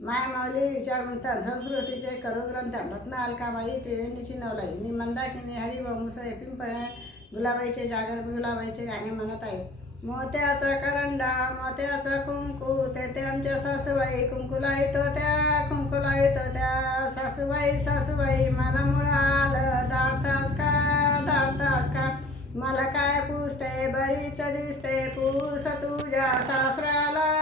माय माऊली विचार म्हणतात संस्कृतीचे करू ग्रंथ रत्न अलकाबाई त्रिवेणीची नवलाई. मी मंदाकिनी हरी व मुसळे पिंपळे गुलाबाईचे जागर गुलाबाईचे गाणे म्हणत आहे. मोत्याचा करंडा मोत्याचा कुंकू ते ते आमच्या सासूबाई कुंकूला येतो त्या कुंकूला येतो त्या. सासूबाई सासूबाई मला मुळाल दाटतास का दाटतास का? मला काय पुसते बरीच दिसते पूस तुझ्या सासऱ्याला.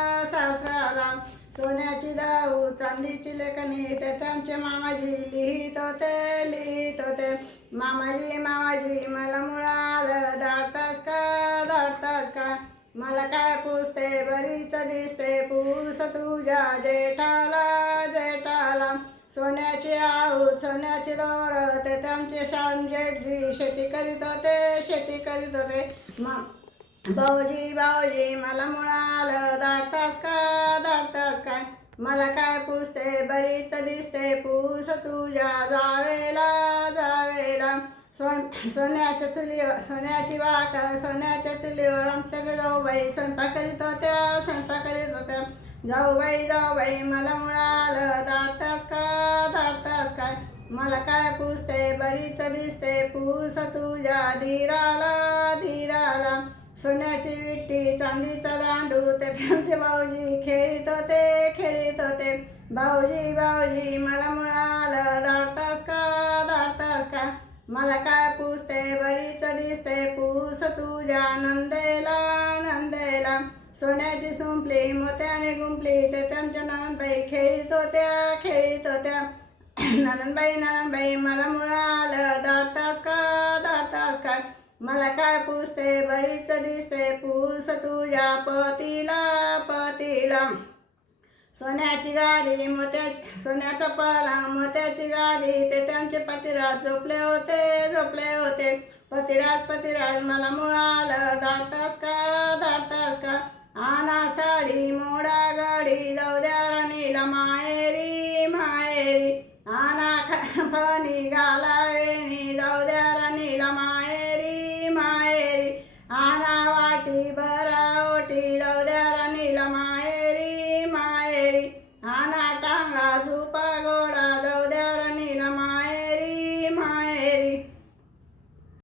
सोन्याची दाऊ चांदीची लेखणी ते आमचे मामाजी लिहित होते लिहित होते. मामाजी मामाजी मला मुळाल दाटतास का दाटतास का? मला काय पुसते बरीच दिसते पूस तुझ्या जेठाला जेठाला. सोन्याची आऊ सोन्याची दोर ते आमचे शान जेठजी शेती करीत होते शेती करीत होते. मा भाऊजी भाऊजी मला मुळाल दाटतास का दाटतास मला काय पुसते बरीच दिसते पूस तुझ्या जावेला जावेला. सोन सोन्याच्या चुलीवर सोन्याची वाक सोन्याच्या चुलीवर आमच्या जाऊ बाई. स्वयंपाक करीत होत्या स्वयंपाक करीत होत्या. जाऊ बाई जाऊ बाई मला मुळालं दाटतास का दाटतास काय? मला काय पुसते बरीच दिसते पूस तुझ्या धीराला धीराला. सोन्याची विट्टी चांदीचा दांडू ते त्यांचे भाऊजी खेळीत होते. भाऊजी भाऊजी मला मुळालं दाटतास का? दाटतास का? मला काय पुसते? बरीच दिसते. पूस तुझ्या नंदेला नंदेला. सोन्याची सुंपली मोत्याने गुंपली. ते त्यांच्या ननंदबाई खेळीत होत्या खेळीत होत्या. ननंदबाई ननंदबाई मला मुळालं दाटतास का? दाटतास का? मला काय पुसते? बरीच दिसते. पूस तुझ्या पतीला पतीला. सोन्याची गादी मोत्याची सोन्याचा पाला मोत्याची गादी ते त्यांचे पतिराज झोपले होते झोपले होते. पतिराज पतिराज मला मुळालं दाटतास का दाटतास का? आना साडी मोडा गाडी जाऊ द्या राणीला माहेरी माहेरी. आना पाणी घाला